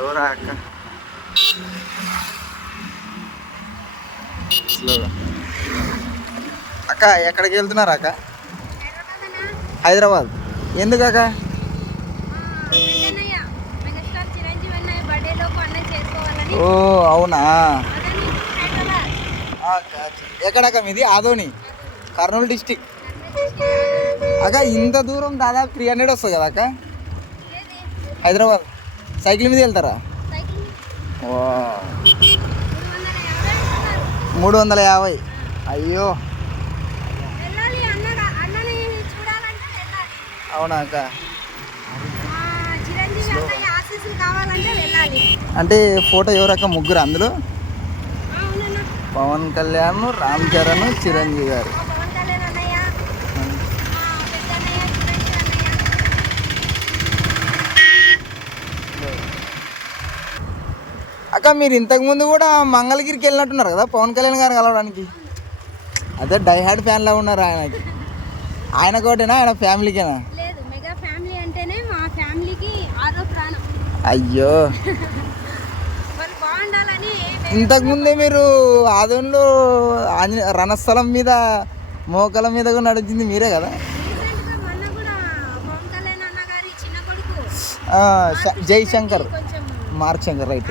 ఎవరా అక్క స్లోగా అక్క ఎక్కడికి వెళ్తున్నారు అక్క? హైదరాబాద్. ఎందుకు అక్క? ఓ అవునా? ఎక్కడక్క మీది? ఆదోని. కర్నూలు డిస్టిక్. అక్క ఇంత దూరం దాదాపు త్రీ హండ్రెడ్ వస్తుంది కదా అక్క? హైదరాబాద్. సైకిల్ మీద వెళ్తారా. మూడు వందల యాభై. అయ్యో. అవునా అక్క? అంటే ఫోటో ఎవరక్క ముగ్గురు అందులో? పవన్ కళ్యాణ్ రామ్ చరణ్ చిరంజీవి గారు. అక్క మీరు ఇంతకు ముందు కూడా మంగళగిరికి వెళ్ళినట్టున్నారు కదా పవన్ కళ్యాణ్ గారు కలవడానికి? అదే డైహార్డ్ ఫ్యాన్లా ఉన్నారు ఆయనకి. ఆయన కోటేనా ఆయన ఫ్యామిలీకేనా? లేదు మెగా ఫ్యామిలీ అంటేనే మా ఫ్యామిలీకి ఆరో ప్రాణం. అయ్యో. వాళ్ళు బాగుండాలని ఇంతకు ముందే మీరు ఆదంలో రణస్థలం మీద మోకల మీద కూడా నడిచింది మీరే కదా? జై శంకర్ మార్క్ శంకర్ రైట్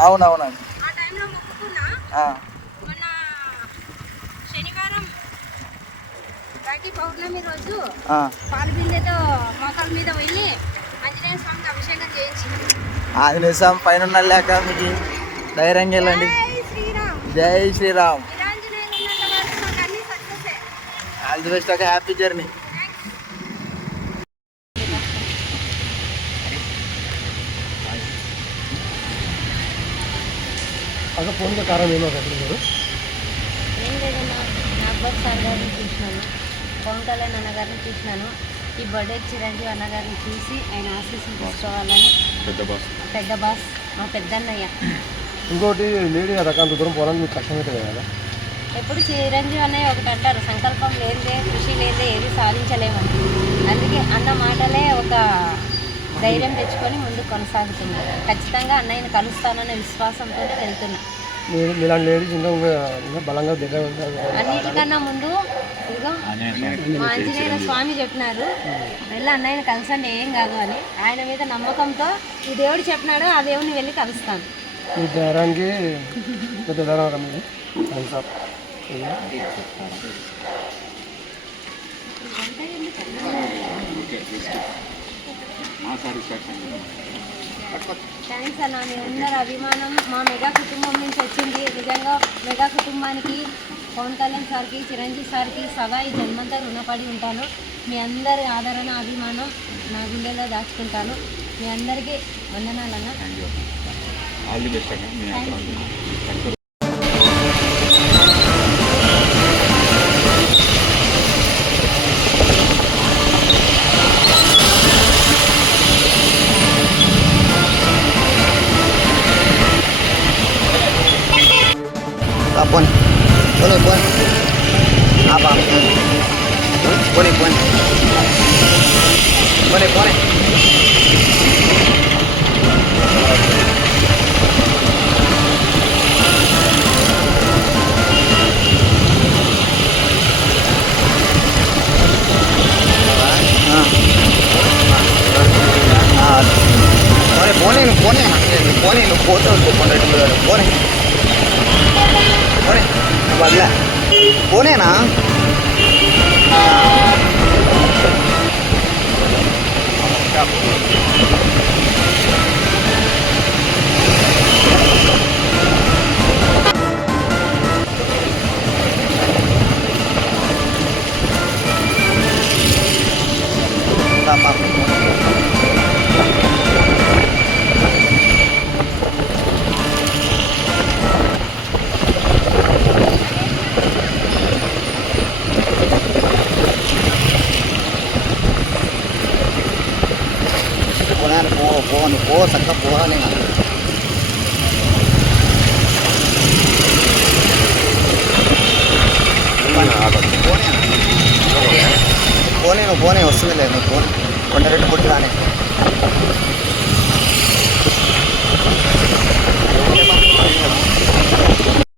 అవునవునండి. ఆ టైంలో మొక్కుకున్నా. ఆ, మొన్న శనివారం రాఖీ పౌర్ణమి రోజు ఆ. పాలు బిందెతో మోకాల మీద వెళ్ళి ఆంజనేయ స్వామికి అభిషేకం చేయించింది ఆంజనేయ స్వామి పైన ఉన్న లేక మీకు ధైర్యంగా వెళ్ళండి. జై శ్రీరామ్. జై శ్రీరామ్. నిరాంజనేయులు ఉన్నంత వరకు మాకు అన్ని సక్సెసే. All the best. ఒక హ్యాపీ జర్నీ. అక్కడ ఫోన్గా కారణం ఏమో కదా మీరు. ఏం లేదన్నా నాగ్బర్ సార్ గారిని చూసినాను. పవన్ కళ్యాణ్ అన్నగారిని చూసినాను. ఈ బర్త్డే చిరంజీవి అన్నగారిని చూసి ఆయన ఆశీస్సులు తీసుకోవాలని పెద్ద బాస్. మా పెద్దన్నయ్య. ఇంకోటి లేడీ అంత దూరం పోవడానికి మీకు కష్టమవుతుంది కదా. ఎప్పుడు చిరంజీవి అన్నయ్య ఒకటి అంటారు సంకల్పం లేదే కృషి లేదే ఏది సాధించలేమని అందుకే అన్న మాటలే ఒక ధైర్యం తెచ్చుకొని ముందుకు కొనసాగుతున్నారు ఖచ్చితంగా అన్నయ్యని కలుస్తాననే విశ్వాసంతో వెళ్తున్నా. మీరు మీలాంటి లేడీస్ ఇంకా ఇంకా ఇంకా బలంగా దగ్గర ఉంటారు అన్నిటికన్నా ముందు ఇదిగో మా ఆంజనేయ స్వామి చెప్పినారు. వెళ్ళి అన్నయ్యని కలిసండి ఏం కాదు అని. ఆయన మీద నమ్మకంతో ఈ దేవుడు చెప్పినాడు ఆ దేవుడిని వెళ్ళి కలుస్తాను. మీ ధైర్యానికి పెద్ద మీరు థ్యాంక్స్ ఆఫ్ థ్యాంక్స్ అన్న మీ అందరి అభిమానం మా మెగా కుటుంబం నుంచి వచ్చింది. నిజంగా మెగా కుటుంబానికి పవన్ కళ్యాణ్ సార్కి చిరంజీవి సార్కి ఈ జన్మంతా రుణపడి ఉంటాను. మీ అందరి ఆదరణ అభిమానం నా గుండెలో దాచుకుంటాను. మీ అందరికీ వందనాలన్న ఆల్ ది బెస్ట్ అక్క పోనేనా? పోనాను పోను పో చక్కగా పోవాలి పోనీ పోనీ నువ్వు పోనీ వస్తుంది లేదు నువ్వు పోనీ కొండరెడ్డి పుట్టి రానే